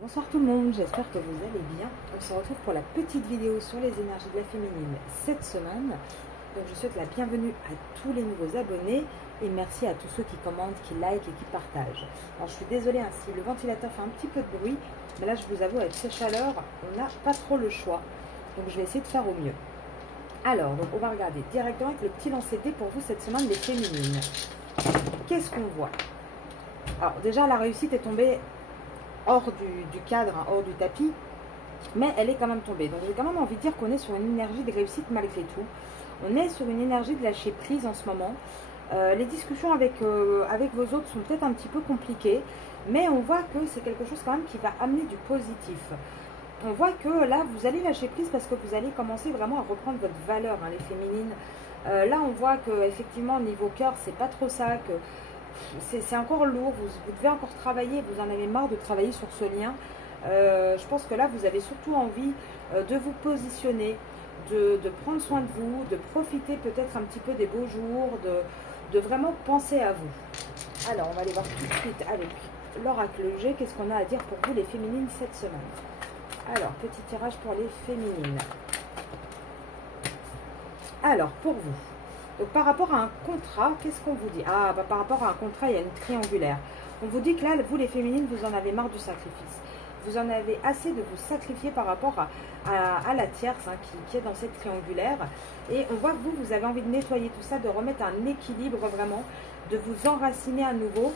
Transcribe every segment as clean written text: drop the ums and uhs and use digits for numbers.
Bonsoir tout le monde, j'espère que vous allez bien. On se retrouve pour la petite vidéo sur les énergies de la féminine cette semaine. Donc je souhaite la bienvenue à tous les nouveaux abonnés et merci à tous ceux qui commentent, qui like et qui partagent. Alors je suis désolée si le ventilateur fait un petit peu de bruit, mais là je vous avoue avec ces chaleurs, on n'a pas trop le choix. Donc je vais essayer de faire au mieux. Alors, donc on va regarder directement avec le petit lancer dé pour vous cette semaine les féminines. Qu'est-ce qu'on voit? Alors déjà la réussite est tombée hors du cadre, hein, hors du tapis, mais elle est quand même tombée. Donc j'ai quand même envie de dire qu'on est sur une énergie de réussite malgré tout. On est sur une énergie de lâcher prise en ce moment. Les discussions avec vos autres sont peut-être un petit peu compliquées, mais on voit que c'est quelque chose quand même qui va amener du positif. On voit que là, vous allez lâcher prise parce que vous allez commencer vraiment à reprendre votre valeur, hein, les féminines. Là, on voit que effectivement, niveau cœur, c'est pas trop ça, que c'est encore lourd, vous devez encore travailler, vous en avez marre de travailler sur ce lien. Je pense que là, vous avez surtout envie de vous positionner, de prendre soin de vous, de profiter peut-être un petit peu des beaux jours, de vraiment penser à vous. Alors, on va aller voir tout de suite avec l'oracle G, qu'est-ce qu'on a à dire pour vous les féminines cette semaine. Alors, petit tirage pour les féminines. Alors, pour vous. Donc, par rapport à un contrat, qu'est-ce qu'on vous dit? Ah, bah, par rapport à un contrat, il y a une triangulaire. On vous dit que là, vous les féminines, vous en avez marre du sacrifice. Vous en avez assez de vous sacrifier par rapport à la tierce, hein, qui est dans cette triangulaire. Et on voit que vous avez envie de nettoyer tout ça, de remettre un équilibre vraiment, de vous enraciner à nouveau.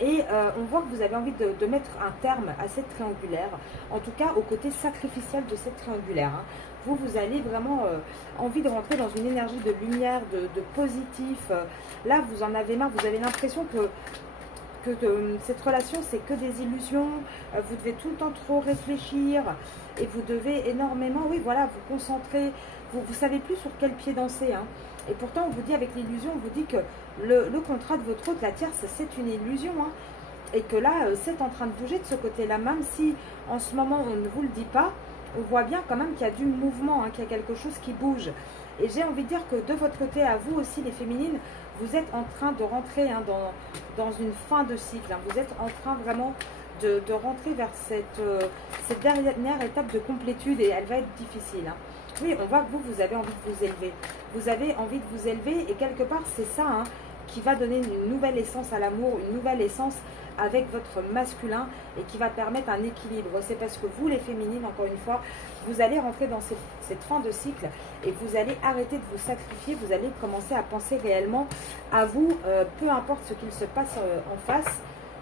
Et on voit que vous avez envie de mettre un terme à cette triangulaire, en tout cas au côté sacrificiel de cette triangulaire, hein. Vous allez vraiment envie de rentrer dans une énergie de lumière, de positif. Là, vous en avez marre, vous avez l'impression que cette relation, c'est que des illusions. Vous devez tout le temps trop réfléchir et vous devez énormément, oui, voilà, vous concentrer. Vous savez plus sur quel pied danser, hein. Et pourtant, on vous dit avec l'illusion, on vous dit que le contrat de votre hôte, la tierce, c'est une illusion, hein. Et que là, c'est en train de bouger de ce côté-là, même si en ce moment, on ne vous le dit pas. On voit bien quand même qu'il y a du mouvement, hein, qu'il y a quelque chose qui bouge. Et j'ai envie de dire que de votre côté, à vous aussi, les féminines, vous êtes en train de rentrer, hein, dans une fin de cycle, hein. Vous êtes en train vraiment de rentrer vers cette dernière étape de complétude et elle va être difficile, hein. Oui, on voit que vous avez envie de vous élever. Vous avez envie de vous élever et quelque part, c'est ça, hein, qui va donner une nouvelle essence à l'amour, une nouvelle essence avec votre masculin et qui va permettre un équilibre. C'est parce que vous, les féminines, encore une fois, vous allez rentrer dans cette fin de cycle et vous allez arrêter de vous sacrifier, vous allez commencer à penser réellement à vous, peu importe ce qu'il se passe en face.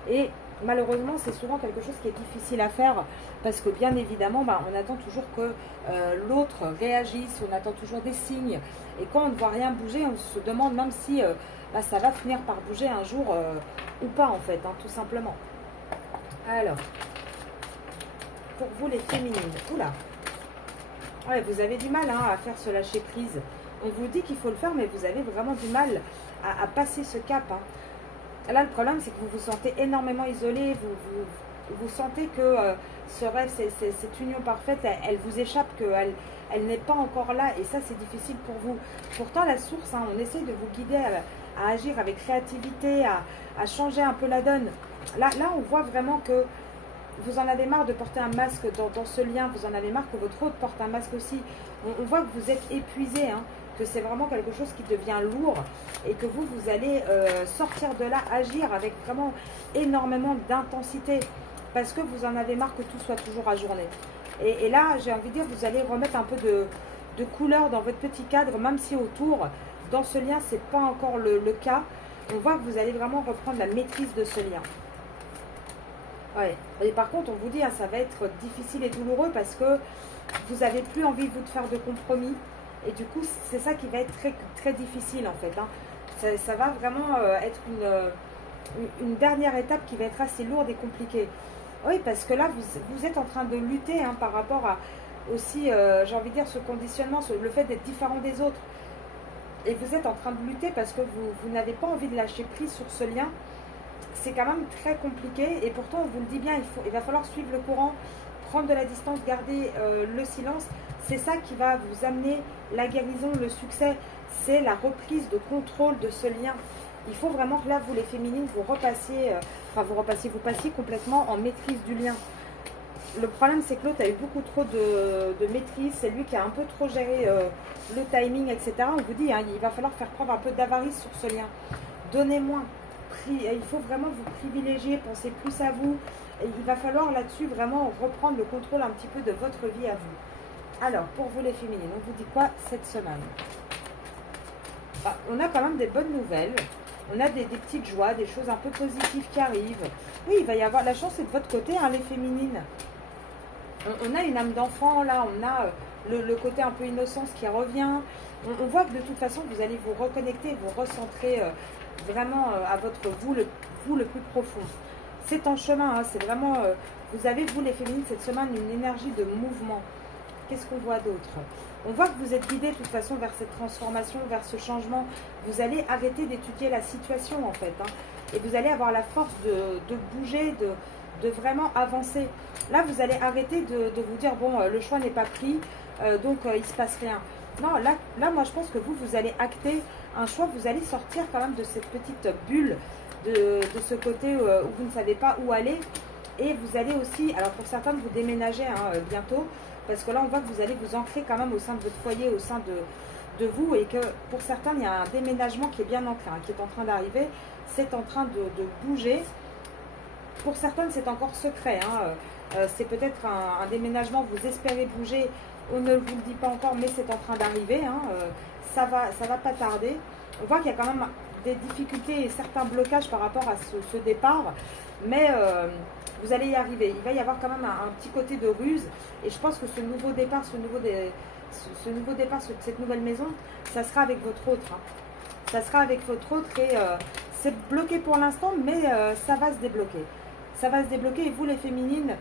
Et malheureusement, c'est souvent quelque chose qui est difficile à faire parce que bien évidemment, on attend toujours que l'autre réagisse, on attend toujours des signes. Et quand on ne voit rien bouger, on se demande même si ça va finir par bouger un jour ou pas en fait, hein, tout simplement. Alors, pour vous les féminines, oula, ouais, vous avez du mal, hein, à faire ce lâcher prise. On vous dit qu'il faut le faire, mais vous avez vraiment du mal à passer ce cap, hein. Là, le problème, c'est que vous vous sentez énormément isolé, vous sentez que ce rêve, cette union parfaite, elle vous échappe, qu'elle n'est pas encore là, et ça, c'est difficile pour vous. Pourtant, la source, hein, on essaie de vous guider à agir avec créativité, à changer un peu la donne. Là, on voit vraiment que vous en avez marre de porter un masque dans ce lien, vous en avez marre que votre hôte porte un masque aussi. On voit que vous êtes épuisé, hein, que c'est vraiment quelque chose qui devient lourd et que vous allez sortir de là, agir avec vraiment énormément d'intensité parce que vous en avez marre que tout soit toujours ajourné. Et là, j'ai envie de dire, vous allez remettre un peu de couleur dans votre petit cadre, même si autour, dans ce lien, c'est pas encore le cas. On voit que vous allez vraiment reprendre la maîtrise de ce lien. Ouais. Et par contre, on vous dit, hein, ça va être difficile et douloureux parce que vous n'avez plus envie de faire de compromis. Et du coup, c'est ça qui va être très, très difficile en fait, hein. Ça va vraiment être une dernière étape qui va être assez lourde et compliquée. Oui, parce que là, vous êtes en train de lutter, hein, par rapport à aussi, j'ai envie de dire, ce conditionnement, le fait d'être différent des autres. Et vous êtes en train de lutter parce que vous n'avez pas envie de lâcher prise sur ce lien. C'est quand même très compliqué et pourtant, on vous le dit bien, il va falloir suivre le courant, prendre de la distance, garder le silence. C'est ça qui va vous amener la guérison, le succès. C'est la reprise de contrôle de ce lien. Il faut vraiment que là, vous les féminines, vous passiez complètement en maîtrise du lien. le problème, c'est que l'autre a eu beaucoup trop de maîtrise. C'est lui qui a un peu trop géré le timing, etc. On vous dit, hein, il va falloir faire preuve un peu d'avarice sur ce lien. Donnez moins. Il faut vraiment vous privilégier, penser plus à vous. Et il va falloir là-dessus vraiment reprendre le contrôle un petit peu de votre vie à vous. Alors, pour vous les féminines, on vous dit quoi cette semaine? On a quand même des bonnes nouvelles. On a des petites joies, des choses un peu positives qui arrivent. Oui, il va y avoir la chance, c'est de votre côté, hein, les féminines. On a une âme d'enfant, là, on a le côté un peu innocence qui revient. On voit que de toute façon, vous allez vous reconnecter, vous recentrer vraiment à votre vous le plus profond. C'est en chemin, hein, c'est vraiment, vous avez, vous les féminines, cette semaine, une énergie de mouvement. Qu'est-ce qu'on voit d'autre? On voit que vous êtes guidés de toute façon vers cette transformation, vers ce changement. Vous allez arrêter d'étudier la situation en fait. Hein, et vous allez avoir la force de bouger, de vraiment avancer. Là, vous allez arrêter de vous dire, bon, le choix n'est pas pris, donc il ne se passe rien. Non, là, moi, je pense que vous allez acter un choix. Vous allez sortir quand même de cette petite bulle, de ce côté où vous ne savez pas où aller. Et vous allez aussi, alors pour certains, vous déménager hein, bientôt. Parce que là, on voit que vous allez vous ancrer quand même au sein de votre foyer, au sein de vous. Et que pour certains, il y a un déménagement qui est bien ancré, hein, qui est en train d'arriver. C'est en train de bouger. Pour certaines, c'est encore secret. Hein. C'est peut-être un déménagement, vous espérez bouger. On ne vous le dit pas encore, mais c'est en train d'arriver. Hein. Ça va pas tarder. On voit qu'il y a quand même des difficultés et certains blocages par rapport à ce départ. Mais vous allez y arriver. Il va y avoir quand même un petit côté de ruse. Et je pense que ce nouveau départ, cette nouvelle maison, ça sera avec votre autre. Hein. Ça sera avec votre autre et c'est bloqué pour l'instant, mais ça va se débloquer. Ça va se débloquer et vous les féminines,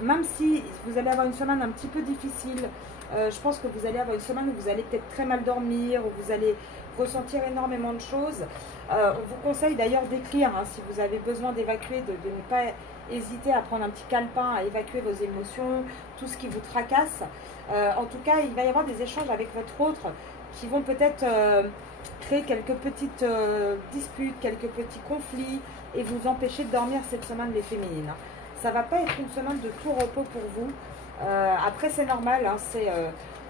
même si vous allez avoir une semaine un petit peu difficile, je pense que vous allez avoir une semaine où vous allez peut-être très mal dormir, où vous allez ressentir énormément de choses. On vous conseille d'ailleurs d'écrire, hein, si vous avez besoin d'évacuer, de ne pas hésiter à prendre un petit calepin, à évacuer vos émotions, tout ce qui vous tracasse. En tout cas, il va y avoir des échanges avec votre autre qui vont peut-être créer quelques petites disputes, quelques petits conflits et vous empêcher de dormir cette semaine les féminines. Ça ne va pas être une semaine de tout repos pour vous. Après, c'est normal, hein,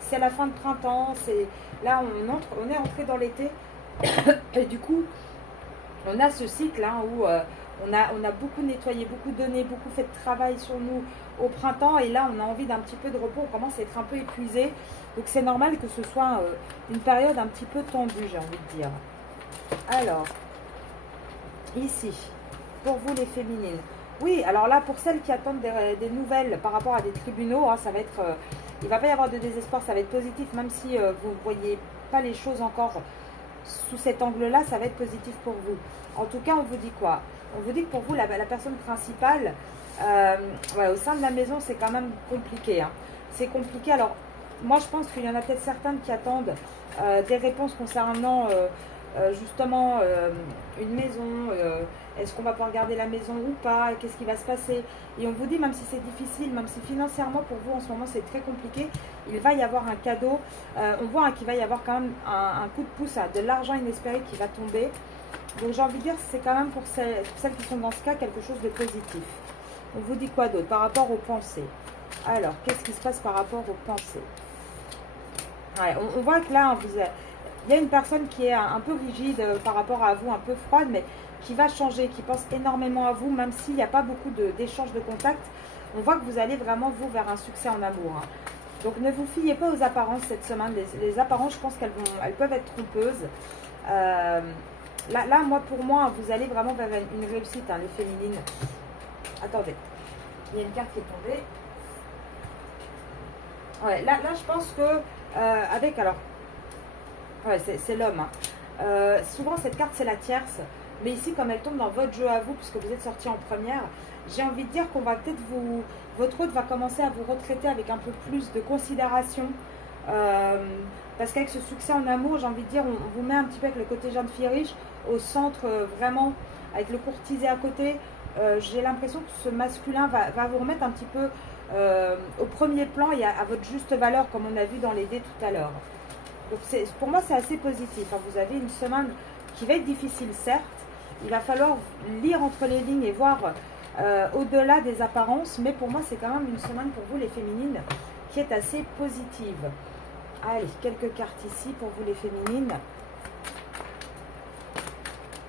c'est la fin de printemps, là on est entré dans l'été et du coup on a ce cycle hein, où on a beaucoup nettoyé, beaucoup donné, beaucoup fait de travail sur nous au printemps et là on a envie d'un petit peu de repos, on commence à être un peu épuisé, donc c'est normal que ce soit une période un petit peu tendue, j'ai envie de dire. Alors ici pour vous les féminines, oui, alors là pour celles qui attendent des nouvelles par rapport à des tribunaux, hein, ça va être il ne va pas y avoir de désespoir, ça va être positif, même si vous ne voyez pas les choses encore sous cet angle-là, ça va être positif pour vous. En tout cas, on vous dit quoi? On vous dit que pour vous, la personne principale, au sein de la maison, c'est quand même compliqué. Hein. C'est compliqué. Alors, moi, je pense qu'il y en a peut-être certaines qui attendent des réponses concernant justement une maison. Est-ce qu'on va pouvoir garder la maison ou pas? Qu'est-ce qui va se passer? Et on vous dit, même si c'est difficile, même si financièrement pour vous en ce moment c'est très compliqué, il va y avoir un cadeau. On voit hein, qu'il va y avoir quand même un coup de pouce, de l'argent inespéré qui va tomber. Donc j'ai envie de dire, c'est quand même pour celles qui sont dans ce cas quelque chose de positif. On vous dit quoi d'autre par rapport aux pensées? Alors, qu'est-ce qui se passe par rapport aux pensées? Ouais, on voit que là, il y a une personne qui est un peu rigide par rapport à vous, un peu froide, mais qui va changer, qui pense énormément à vous, même s'il n'y a pas beaucoup d'échanges de contacts. On voit que vous allez vraiment, vous, vers un succès en amour. Hein. Donc, ne vous fiez pas aux apparences cette semaine. Les apparences, je pense qu'elles peuvent être trompeuses. Là, pour moi, vous allez vraiment vers une réussite, hein, les féminines. Attendez, il y a une carte qui est tombée. Ouais, là, je pense que, alors, ouais, c'est l'homme. Hein. Souvent, cette carte, c'est la tierce. Mais ici, comme elle tombe dans votre jeu à vous, puisque vous êtes sorti en première, j'ai envie de dire qu'on va peut-être votre hôte va commencer à vous retraiter avec un peu plus de considération. Parce qu'avec ce succès en amour, j'ai envie de dire, on vous met un petit peu avec le côté jeune fille riche au centre, vraiment, avec le courtisé à côté. J'ai l'impression que ce masculin va vous remettre un petit peu au premier plan et à votre juste valeur, comme on a vu dans les dés tout à l'heure. Donc pour moi, c'est assez positif. Hein. Vous avez une semaine qui va être difficile, certes. Il va falloir lire entre les lignes et voir au-delà des apparences, mais pour moi c'est quand même une semaine pour vous les féminines qui est assez positive. Allez, quelques cartes ici pour vous les féminines.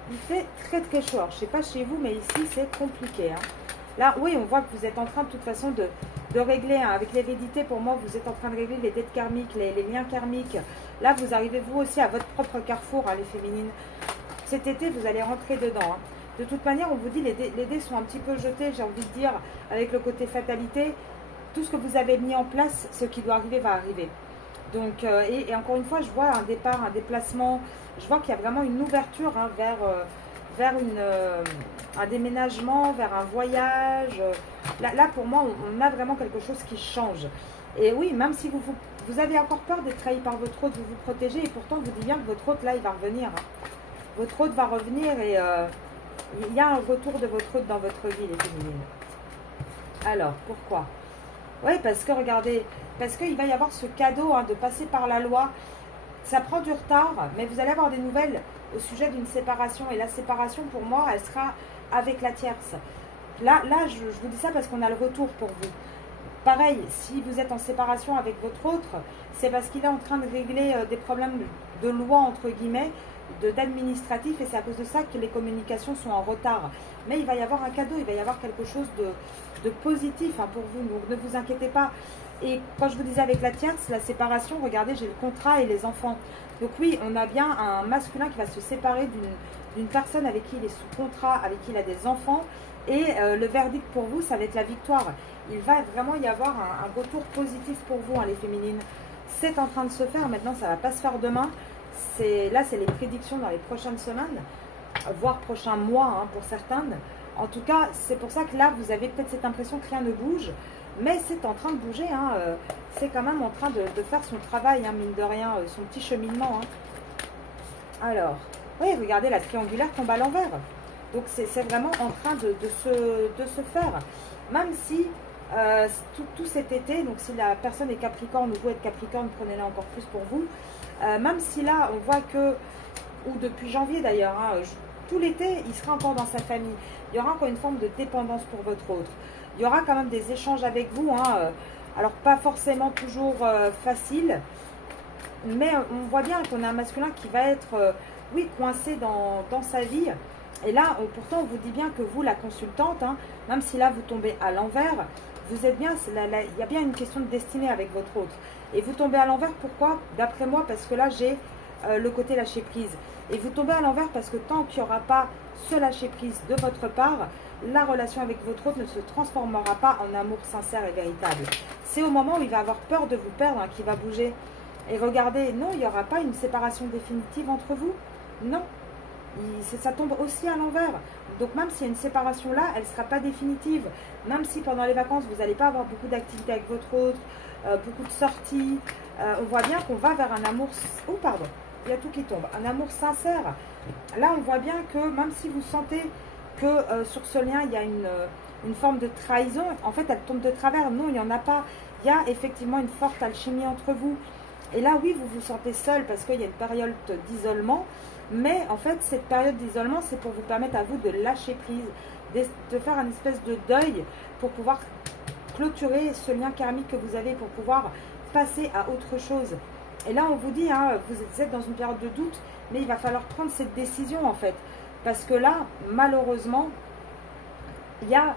Il fait très chaud. Alors, je ne sais pas chez vous, mais ici c'est compliqué. Hein. Là, oui, on voit que vous êtes en train de toute façon de régler, hein, avec l'hérédité, pour moi, vous êtes en train de régler les dettes karmiques, les liens karmiques. Là, vous arrivez vous aussi à votre propre carrefour, hein, les féminines. Cet été, vous allez rentrer dedans. Hein. De toute manière, on vous dit, les dés sont un petit peu jetés, j'ai envie de dire, avec le côté fatalité. Tout ce que vous avez mis en place, ce qui doit arriver va arriver. Donc, et encore une fois, je vois un départ, un déplacement. Je vois qu'il y a vraiment une ouverture, hein, vers un déménagement, vers un voyage. Là, pour moi, on a vraiment quelque chose qui change. Et oui, même si vous avez encore peur d'être trahi par votre hôte, vous vous protégez. Et pourtant, je vous dis bien que votre hôte, là, il va revenir. Hein. Votre hôte va revenir et il y a un retour de votre hôte dans votre vie, les féminines. Alors, pourquoi? Oui, parce que, regardez, parce qu'il va y avoir ce cadeau, hein, de passer par la loi. Ça prend du retard, mais vous allez avoir des nouvelles au sujet d'une séparation. Et la séparation, pour moi, elle sera avec la tierce. Là je vous dis ça parce qu'on a le retour pour vous. Pareil, si vous êtes en séparation avec votre autre, c'est parce qu'il est en train de régler des problèmes de loi, entre guillemets, d'administratif, et c'est à cause de ça que les communications sont en retard. Mais il va y avoir un cadeau, il va y avoir quelque chose de positif, hein, pour vous, donc ne vous inquiétez pas. Et quand je vous disais avec la tierce, la séparation, regardez, j'ai le contrat et les enfants. Donc oui, on a bien un masculin qui va se séparer d'une personne avec qui il est sous contrat, avec qui il a des enfants. Et le verdict pour vous, ça va être la victoire. Il va vraiment y avoir un retour positif pour vous, hein, les féminines. C'est en train de se faire, maintenant ça ne va pas se faire demain. Là, c'est les prédictions dans les prochaines semaines, voire prochains mois, hein, pour certaines. En tout cas, c'est pour ça que là, vous avez peut-être cette impression que rien ne bouge. Mais c'est en train de bouger, hein, c'est quand même en train de faire son travail, hein, mine de rien, son petit cheminement. Hein. Alors, oui, regardez, la triangulaire tombe à l'envers. Donc c'est vraiment en train de se faire. Même si tout cet été, donc si la personne est Capricorne ou vous êtes Capricorne, prenez-la encore plus pour vous. Même si là, on voit que, ou depuis janvier d'ailleurs, hein, tout l'été, il sera encore dans sa famille. Il y aura encore une forme de dépendance pour votre autre. Il y aura quand même des échanges avec vous, hein, alors pas forcément toujours facile, mais on voit bien qu'on a un masculin qui va être, oui, coincé dans sa vie. Et là, pourtant, on vous dit bien que vous, la consultante, hein, même si là, vous tombez à l'envers, vous êtes bien, il y a bien une question de destinée avec votre autre. Et vous tombez à l'envers, pourquoi? D'après moi, parce que là, j'ai le côté lâcher prise. Et vous tombez à l'envers parce que tant qu'il n'y aura pas ce lâcher prise de votre part, la relation avec votre autre ne se transformera pas en amour sincère et véritable. C'est au moment où il va avoir peur de vous perdre, hein, qu'il va bouger. Et regardez, non, il n'y aura pas une séparation définitive entre vous. Non. Ça tombe aussi à l'envers. Donc même s'il y a une séparation là, elle ne sera pas définitive. Même si pendant les vacances, vous n'allez pas avoir beaucoup d'activités avec votre autre, beaucoup de sorties, on voit bien qu'on va vers un amour... Oh, pardon, il y a tout qui tombe. Un amour sincère. Là, on voit bien que même si vous sentez que sur ce lien, il y a une forme de trahison, en fait, elle tombe de travers. Non, il n'y en a pas. Il y a effectivement une forte alchimie entre vous. Et là, oui, vous vous sentez seul parce qu'il y a une période d'isolement. Mais en fait, cette période d'isolement, c'est pour vous permettre à vous de lâcher prise, de faire une espèce de deuil pour pouvoir clôturer ce lien karmique que vous avez, pour pouvoir passer à autre chose. Et là, on vous dit, hein, vous êtes dans une période de doute, mais il va falloir prendre cette décision en fait. Parce que là, malheureusement, il y a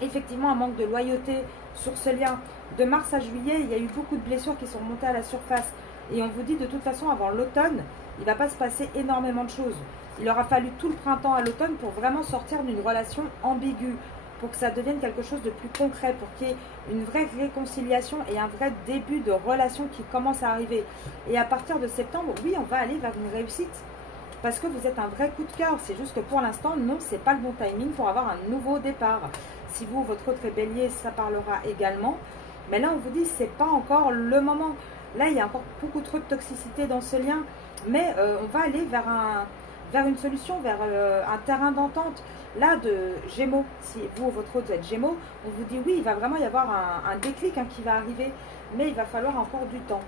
effectivement un manque de loyauté sur ce lien. De mars à juillet, il y a eu beaucoup de blessures qui sont remontées à la surface. Et on vous dit de toute façon, avant l'automne, il ne va pas se passer énormément de choses. Il aura fallu tout le printemps à l'automne pour vraiment sortir d'une relation ambiguë, pour que ça devienne quelque chose de plus concret, pour qu'il y ait une vraie réconciliation et un vrai début de relation qui commence à arriver. Et à partir de septembre, oui, on va aller vers une réussite. Parce que vous êtes un vrai coup de cœur. C'est juste que pour l'instant, non, ce n'est pas le bon timing pour avoir un nouveau départ. Si vous, votre autre est bélier, ça parlera également. Mais là, on vous dit, ce n'est pas encore le moment. Là, il y a encore beaucoup trop de toxicité dans ce lien. Mais on va aller vers une solution, vers un terrain d'entente. Là, de Gémeaux, si vous ou votre autre êtes Gémeaux, on vous dit oui, il va vraiment y avoir un déclic, hein, qui va arriver. Mais il va falloir encore du temps.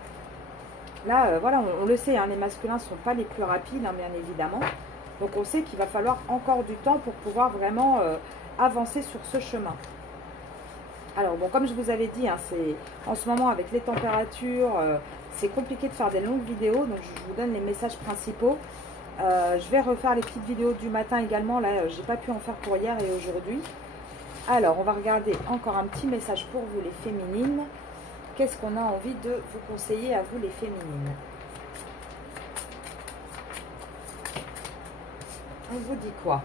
Là, voilà, on le sait, hein, les masculins ne sont pas les plus rapides, hein, bien évidemment. Donc on sait qu'il va falloir encore du temps pour pouvoir vraiment avancer sur ce chemin. Alors bon, comme je vous avais dit, hein, c'est en ce moment avec les températures, c'est compliqué de faire des longues vidéos, donc je vous donne les messages principaux. Je vais refaire les petites vidéos du matin également, là j'ai pas pu en faire pour hier et aujourd'hui. Alors on va regarder encore un petit message pour vous les féminines. Qu'est-ce qu'on a envie de vous conseiller à vous les féminines? On vous dit quoi?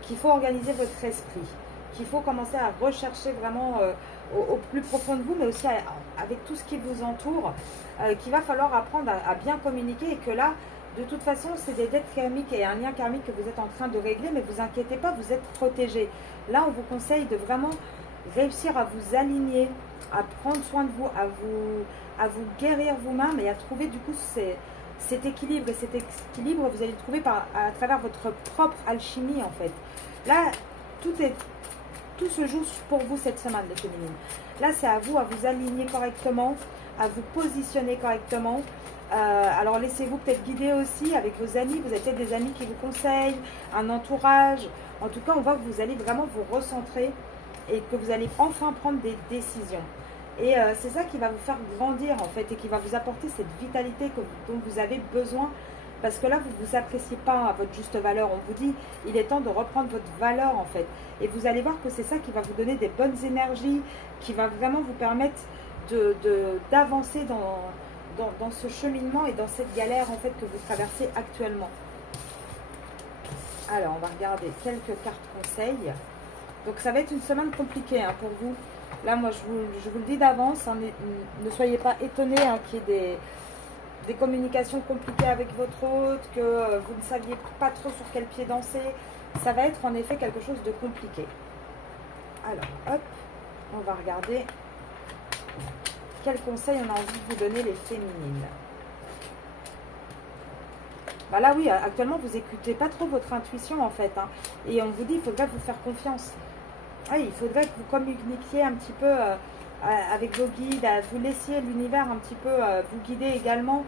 Qu'il faut organiser votre esprit, qu'il faut commencer à rechercher vraiment au plus profond de vous, mais aussi avec tout ce qui vous entoure, qu'il va falloir apprendre à bien communiquer et que là, de toute façon, c'est des dettes karmiques et un lien karmique que vous êtes en train de régler, mais vous inquiétez pas, vous êtes protégés. Là, on vous conseille de vraiment réussir à vous aligner, à prendre soin de vous, à vous guérir vous-même et à trouver du coup cet équilibre. Et cet équilibre, vous allez le trouver à travers votre propre alchimie en fait. Là, tout se joue pour vous cette semaine, les féminines. Là, c'est à vous à vous aligner correctement, à vous positionner correctement. Alors, laissez-vous peut-être guider aussi avec vos amis. Vous avez peut-être des amis qui vous conseillent, un entourage. En tout cas, on voit que vous allez vraiment vous recentrer et que vous allez enfin prendre des décisions. Et c'est ça qui va vous faire grandir en fait et qui va vous apporter cette vitalité dont vous avez besoin. Parce que là, vous ne vous appréciez pas à votre juste valeur. On vous dit, il est temps de reprendre votre valeur en fait. Et vous allez voir que c'est ça qui va vous donner des bonnes énergies, qui va vraiment vous permettre d'avancer dans ce cheminement et dans cette galère en fait que vous traversez actuellement. Alors, on va regarder quelques cartes conseils. Donc, ça va être une semaine compliquée hein, pour vous. Là, moi, je vous le dis d'avance, hein, ne soyez pas étonnés hein, qu'il y ait des communications compliquées avec votre hôte, que vous ne saviez pas trop sur quel pied danser. Ça va être en effet quelque chose de compliqué. Alors, hop, on va regarder quels conseils on a envie de vous donner les féminines. Bah là, oui, actuellement, vous n'écoutez pas trop votre intuition, en fait. Hein, et on vous dit, il faudrait vous faire confiance. Oui, il faudrait que vous communiquiez un petit peu avec vos guides, vous laissiez l'univers un petit peu vous guider également.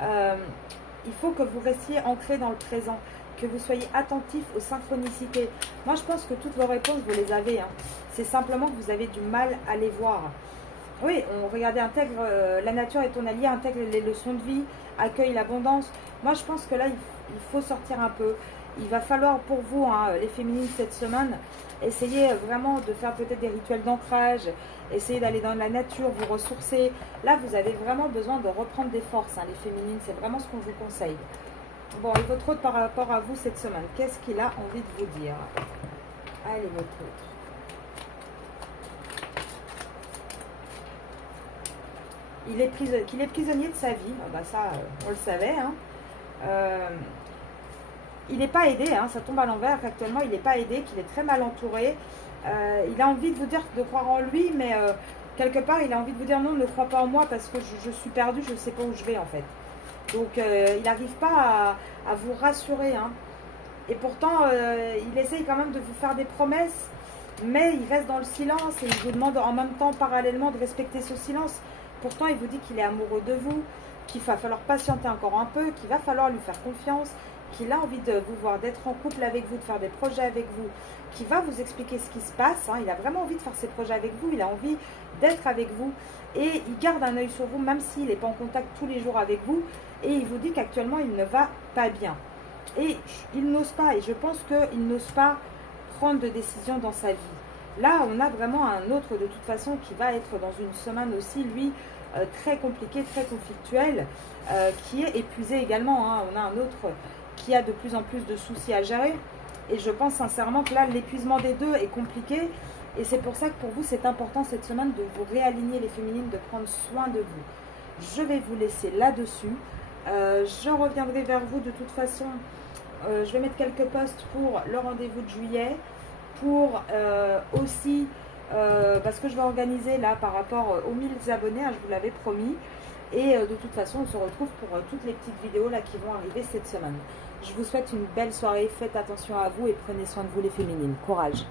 Il faut que vous restiez ancré dans le présent, que vous soyez attentif aux synchronicités. Moi, je pense que toutes vos réponses, vous les avez. Hein. C'est simplement que vous avez du mal à les voir. Oui, regardez, intègre la nature est ton allié, intègre les leçons de vie, accueille l'abondance. Moi, je pense que là, il faut sortir un peu. Il va falloir pour vous, hein, les féminines, cette semaine, essayer vraiment de faire peut-être des rituels d'ancrage, essayer d'aller dans la nature, vous ressourcer. Là, vous avez vraiment besoin de reprendre des forces, hein, les féminines. C'est vraiment ce qu'on vous conseille. Bon, et votre hôte par rapport à vous cette semaine, qu'est-ce qu'il a envie de vous dire? Allez, votre hôte. Qu'il est prisonnier de sa vie. Ah bah ça, on le savait. Hein. Il n'est pas aidé, hein, ça tombe à l'envers. Actuellement, il n'est pas aidé, qu'il est très mal entouré. Il a envie de vous dire de croire en lui, mais quelque part, il a envie de vous dire non, ne crois pas en moi parce que je suis perdu, je ne sais pas où je vais en fait. Donc, il n'arrive pas à vous rassurer. Hein. Et pourtant, il essaye quand même de vous faire des promesses, mais il reste dans le silence et il vous demande en même temps, parallèlement, de respecter ce silence. Pourtant, il vous dit qu'il est amoureux de vous, qu'il va falloir patienter encore un peu, qu'il va falloir lui faire confiance, qu'il a envie de vous voir, d'être en couple avec vous, de faire des projets avec vous, qu'il va vous expliquer ce qui se passe. Hein. Il a vraiment envie de faire ses projets avec vous, il a envie d'être avec vous et il garde un œil sur vous, même s'il n'est pas en contact tous les jours avec vous. Et il vous dit qu'actuellement, il ne va pas bien. Et il n'ose pas, et je pense qu'il n'ose pas prendre de décision dans sa vie. Là, on a vraiment un autre, de toute façon, qui va être dans une semaine aussi, lui, très compliqué, très conflictuel, qui est épuisé également. Hein. On a un autre qui a de plus en plus de soucis à gérer. Et je pense sincèrement que là, l'épuisement des deux est compliqué. Et c'est pour ça que pour vous, c'est important cette semaine de vous réaligner les féminines, de prendre soin de vous. Je vais vous laisser là-dessus. Je reviendrai vers vous de toute façon. Je vais mettre quelques posts pour le rendez-vous de juillet. Pour aussi, parce que je vais organiser là par rapport aux 1000 abonnés, hein, je vous l'avais promis. Et de toute façon, on se retrouve pour toutes les petites vidéos là qui vont arriver cette semaine. Je vous souhaite une belle soirée, faites attention à vous et prenez soin de vous les féminines. Courage!